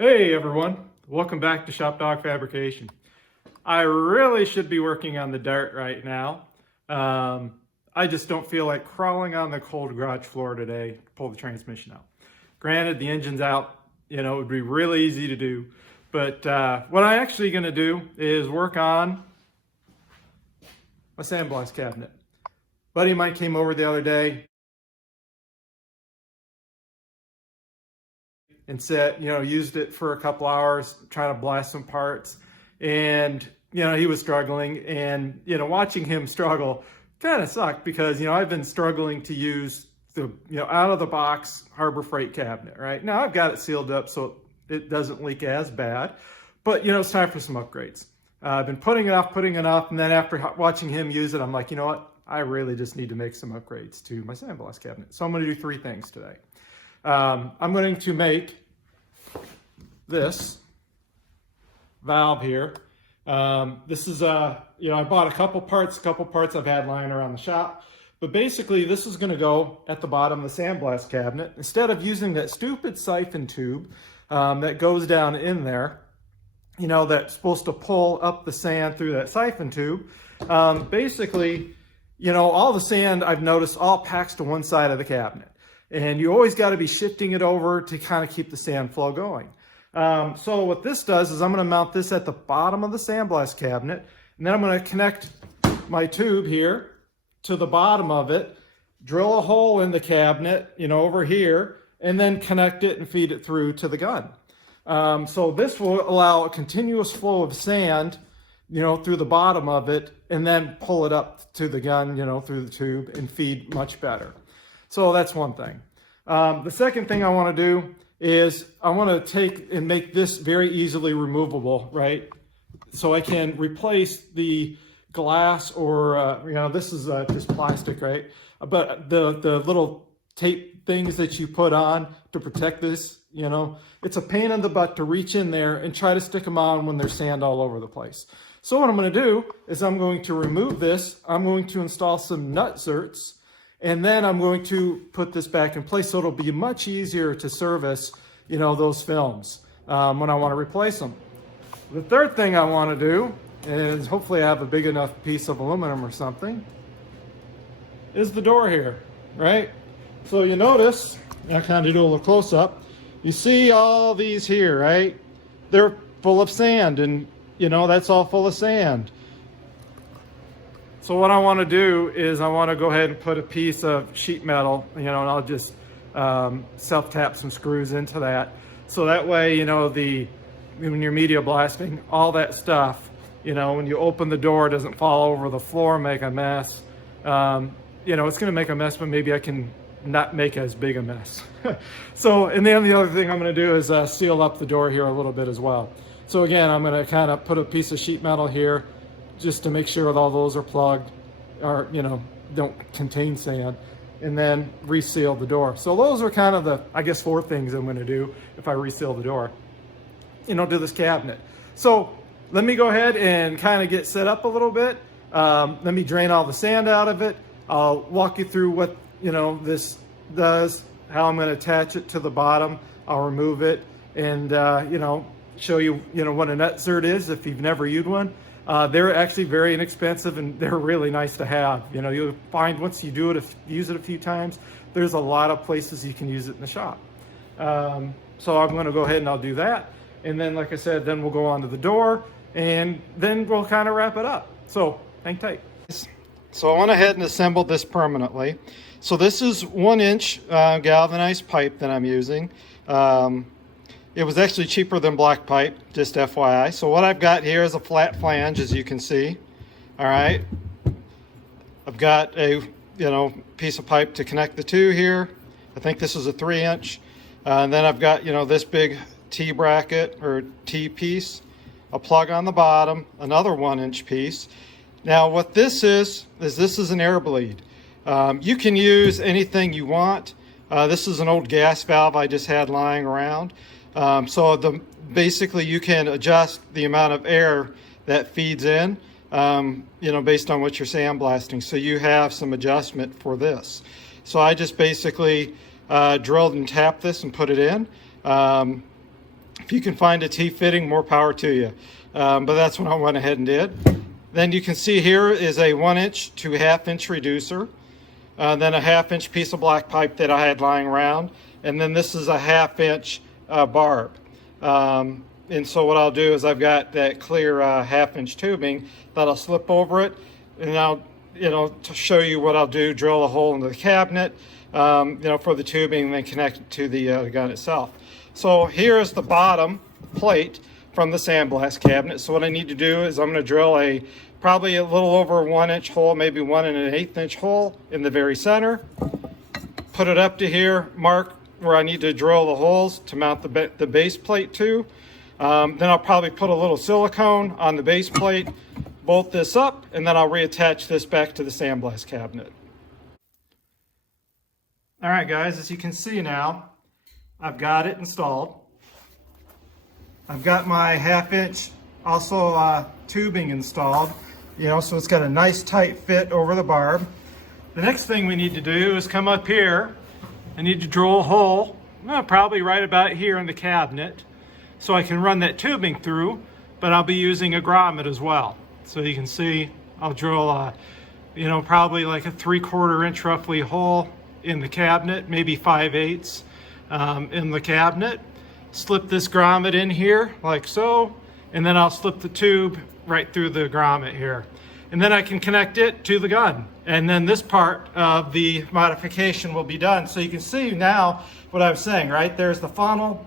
Hey everyone, welcome back to Shop Dog Fabrication. I really should be working on the dart right now. I just don't feel like crawling on the cold garage floor today to pull the transmission out. Granted, the engine's out, it would be really easy to do. But what I'm actually going to do is work on a sandblast cabinet. A buddy of mine came over the other day and said, used it for a couple hours trying to blast some parts. And, he was struggling, and, watching him struggle kind of sucked because, I've been struggling to use the, out of the box Harbor Freight cabinet, right? Now I've got it sealed up so it doesn't leak as bad, but, it's time for some upgrades. I've been putting it off, and then after watching him use it, I'm like, you know what? I really just need to make some upgrades to my sandblast cabinet. So I'm going to do 3 things today. I'm going to make this valve here. This is I bought a couple parts I've had lying around the shop, but basically this is going to go at the bottom of the sandblast cabinet. Instead of using that stupid siphon tube that goes down in there, that's supposed to pull up the sand through that siphon tube. Basically, all the sand I've noticed all packs to one side of the cabinet. And you always got to be shifting it over to kind of keep the sand flow going. So what this does is I'm going to mount this at the bottom of the sandblast cabinet, and then I'm going to connect my tube here to the bottom of it, drill a hole in the cabinet, over here, and then connect it and feed it through to the gun. So this will allow a continuous flow of sand, through the bottom of it, and then pull it up to the gun, through the tube and feed much better. So that's one thing. The second thing I want to do is I want to take and make this very easily removable, right? So I can replace the glass or, this is just plastic, right? But the little tape things that you put on to protect this, it's a pain in the butt to reach in there and try to stick them on when there's sand all over the place. So what I'm going to do is I'm going to remove this. I'm going to install some nut zerts. And then I'm going to put this back in place so it'll be much easier to service, those films when I want to replace them. The third thing I want to do is hopefully I have a big enough piece of aluminum or something, is the door here, right? So you notice, I kind of do a little close up, you see all these here, right? They're full of sand, and that's all full of sand. So what I want to do is I want to go ahead and put a piece of sheet metal, and I'll just self-tap some screws into that. So that way, when you're media blasting, all that stuff, when you open the door, it doesn't fall over the floor and make a mess. It's going to make a mess, but maybe I can not make as big a mess. So, and then the other thing I'm going to do is seal up the door here a little bit as well. So again, I'm going to kind of put a piece of sheet metal here, just to make sure that all those are plugged or, don't contain sand, and then reseal the door. So those are kind of the, 4 things I'm going to do if I reseal the door, to this cabinet. So let me go ahead and kind of get set up a little bit. Let me drain all the sand out of it. I'll walk you through what, this does, how I'm going to attach it to the bottom. I'll remove it and, show you, what a nut zert is if you've never used one. They're actually very inexpensive, and they're really nice to have. You'll find once you use it a few times, there's a lot of places you can use it in the shop. So I'm going to go ahead and I'll do that. And then, like I said, then we'll go on to the door, and then we'll kind of wrap it up. So hang tight. So I went ahead and assembled this permanently. So this is 1-inch galvanized pipe that I'm using. It was actually cheaper than black pipe, just FYI. So what I've got here is a flat flange, as you can see. All right. I've got a, piece of pipe to connect the two here. I think this is a 3-inch. And then I've got, this big T bracket or T piece, a plug on the bottom, another 1-inch piece. Now what this is this is an air bleed. You can use anything you want. This is an old gas valve I just had lying around. Basically you can adjust the amount of air that feeds in, based on what you're sandblasting. So you have some adjustment for this. So I just basically drilled and tapped this and put it in. If you can find a T-fitting, more power to you. But that's what I went ahead and did. Then you can see here is a 1" to 1/2" reducer. Then a 1/2" piece of black pipe that I had lying around. And then this is a 1/2" barb. And so what I'll do is I've got that clear 1/2" tubing that I'll slip over it. And I'll, to show you what I'll do, drill a hole into the cabinet, for the tubing, and then connect it to the gun itself. So here's the bottom plate from the sandblast cabinet. So what I need to do is I'm going to drill probably a little over 1" hole, maybe 1 1/8" hole in the very center. Put it up to here, mark where I need to drill the holes to mount the base plate to. Then I'll probably put a little silicone on the base plate, bolt this up, and then I'll reattach this back to the sandblast cabinet. All right, guys, as you can see now, I've got it installed. I've got my 1/2" also tubing installed, so it's got a nice tight fit over the barb. The next thing we need to do is come up here. I need to drill a hole, probably right about here in the cabinet, so I can run that tubing through, but I'll be using a grommet as well. So you can see I'll drill probably like a 3/4 inch roughly hole in the cabinet, maybe 5/8 in the cabinet. Slip this grommet in here like so, and then I'll slip the tube right through the grommet here. And then I can connect it to the gun. And then this part of the modification will be done. So you can see now what I was saying, right? There's the funnel.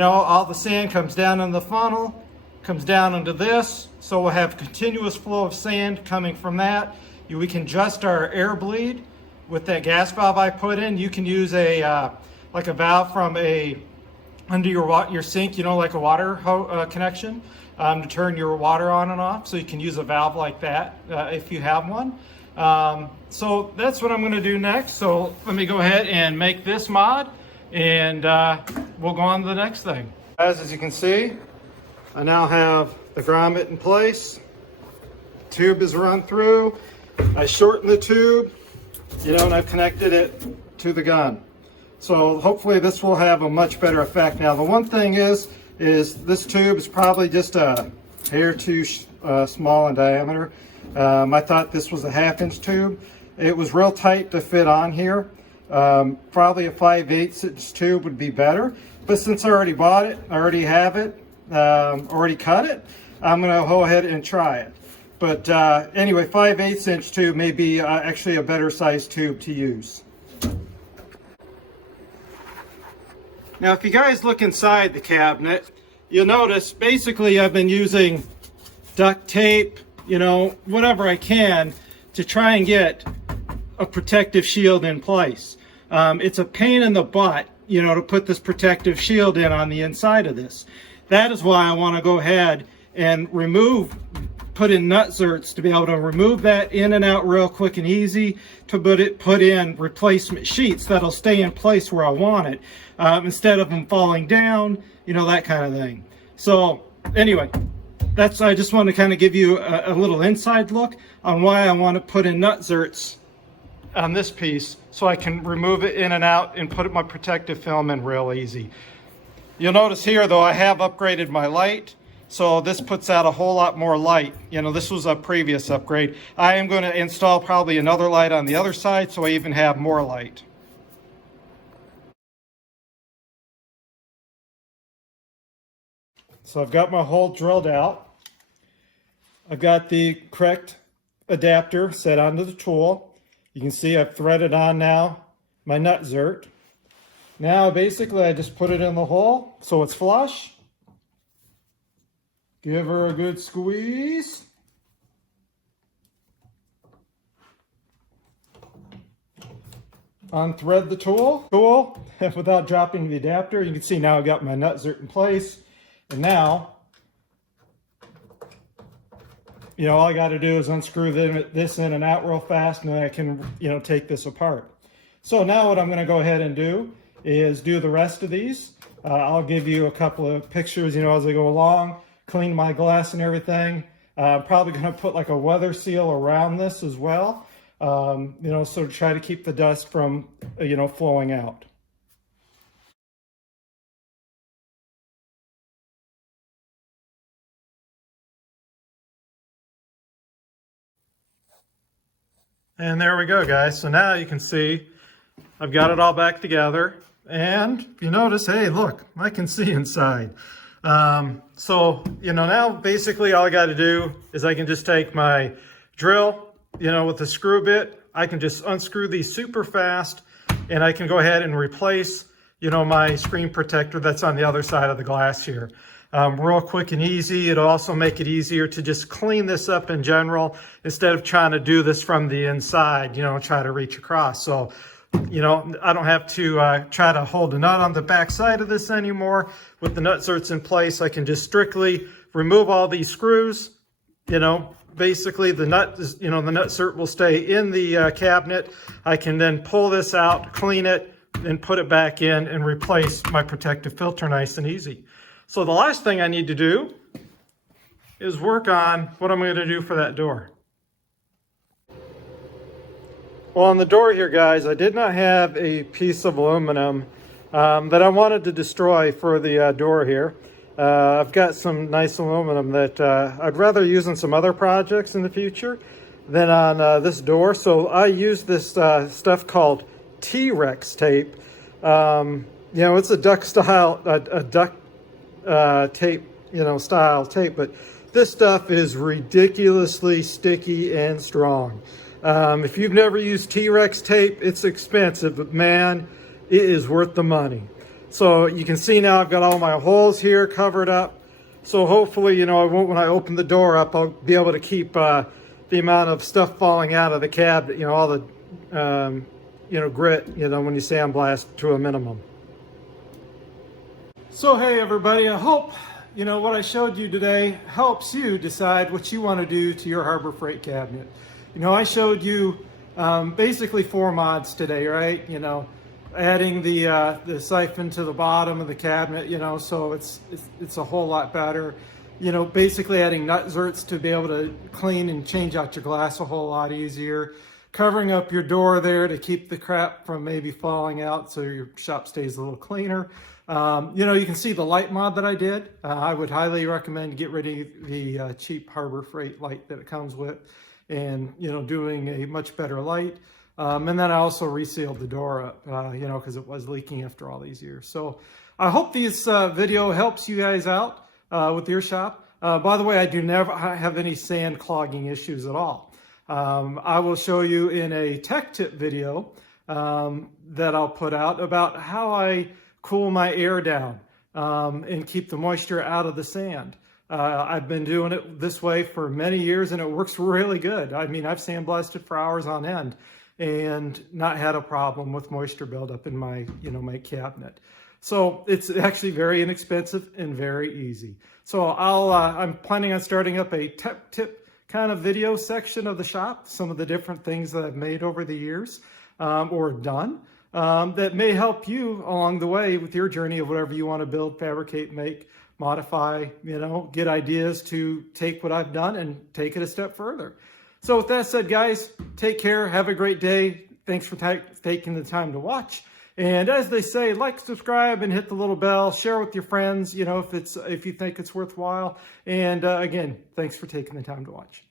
All the sand comes down in the funnel, comes down into this. So we'll have continuous flow of sand coming from that. We can adjust our air bleed with that gas valve I put in. You can use like a valve from under your sink, like a water connection, to turn your water on and off. So you can use a valve like that if you have one. So that's what I'm going to do next. So let me go ahead and make this mod, and we'll go on to the next thing. As you can see, I now have the grommet in place. Tube is run through. I shorten the tube, and I've connected it to the gun. So hopefully this will have a much better effect. Now the one thing is this tube is probably just a hair too small in diameter. I thought this was a 1/2" tube. It was real tight to fit on here. Probably a 5/8" tube would be better. But since I already bought it, I already have it, already cut it, I'm gonna go ahead and try it. But anyway, 5/8" tube may be actually a better size tube to use. Now, if you guys look inside the cabinet, you'll notice basically I've been using duct tape, whatever I can to try and get a protective shield in place. It's a pain in the butt, to put this protective shield in on the inside of this. That is why I want to go ahead and put in nut zerts to be able to remove that in and out real quick and easy, to put in replacement sheets that'll stay in place where I want it, instead of them falling down, that kind of thing. So anyway, I just want to kind of give you a little inside look on why I want to put in nut zerts on this piece, so I can remove it in and out and put my protective film in real easy. You'll notice here though, I have upgraded my light. So this puts out a whole lot more light. This was a previous upgrade. I am going to install probably another light on the other side, so I even have more light. So I've got my hole drilled out. I've got the correct adapter set onto the tool. You can see I've threaded on now my nut zert. Now basically I just put it in the hole so it's flush. Give her a good squeeze. Unthread the tool without dropping the adapter. You can see now I've got my nut zert in place. And now, all I got to do is unscrew this in and out real fast, and then I can, take this apart. So now what I'm going to go ahead and do is do the rest of these. I'll give you a couple of pictures, as I go along. Clean my glass and everything. I'm probably going to put like a weather seal around this as well, so to try to keep the dust from, flowing out. And there we go, guys. So now you can see I've got it all back together. And if you notice, hey, look, I can see inside. So, now basically all I got to do is I can just take my drill, with the screw bit. I can just unscrew these super fast, and I can go ahead and replace, my screen protector that's on the other side of the glass here. Real quick and easy. It'll also make it easier to just clean this up in general instead of trying to do this from the inside, try to reach across. So, I don't have to try to hold a nut on the back side of this anymore. With the nut-certs in place, I can just strictly remove all these screws. Basically the nut is, the nut-cert will stay in the cabinet. I can then pull this out, clean it, and put it back in and replace my protective filter nice and easy. So the last thing I need to do is work on what I'm going to do for that door. Well, on the door here, guys, I did not have a piece of aluminum that I wanted to destroy for the door here. I've got some nice aluminum that I'd rather use on some other projects in the future than on this door. So I use this stuff called T-Rex tape. It's a duck style, a duck tape, style tape, but this stuff is ridiculously sticky and strong. If you've never used T-Rex tape, it's expensive, but man, it is worth the money. So you can see now I've got all my holes here covered up. So hopefully, when I open the door up, I'll be able to keep the amount of stuff falling out of the cabinet, all the, grit, when you sandblast to a minimum. So hey everybody, I hope what I showed you today helps you decide what you want to do to your Harbor Freight cabinet. I showed you basically 4 mods today, right? Adding the siphon to the bottom of the cabinet, so it's a whole lot better. Basically adding nut-certs to be able to clean and change out your glass a whole lot easier. Covering up your door there to keep the crap from maybe falling out so your shop stays a little cleaner. You can see the light mod that I did. I would highly recommend get rid of the cheap Harbor Freight light that it comes with, and doing a much better light. And then I also resealed the door up, because it was leaking after all these years. So I hope this video helps you guys out with your shop. By the way, I do never have any sand clogging issues at all. I will show you in a tech tip video that I'll put out about how I cool my air down and keep the moisture out of the sand. I've been doing it this way for many years and it works really good. I mean, I've sandblasted for hours on end and not had a problem with moisture buildup in my, my cabinet. So it's actually very inexpensive and very easy. So I'm planning on starting up a tech tip kind of video section of the shop, some of the different things that I've made over the years or done that may help you along the way with your journey of whatever you want to build, fabricate, make, modify, get ideas to take what I've done and take it a step further. So with that said, guys, take care. Have a great day. Thanks for taking the time to watch. And as they say, like, subscribe, and hit the little bell. Share with your friends, if you think it's worthwhile. And again, thanks for taking the time to watch.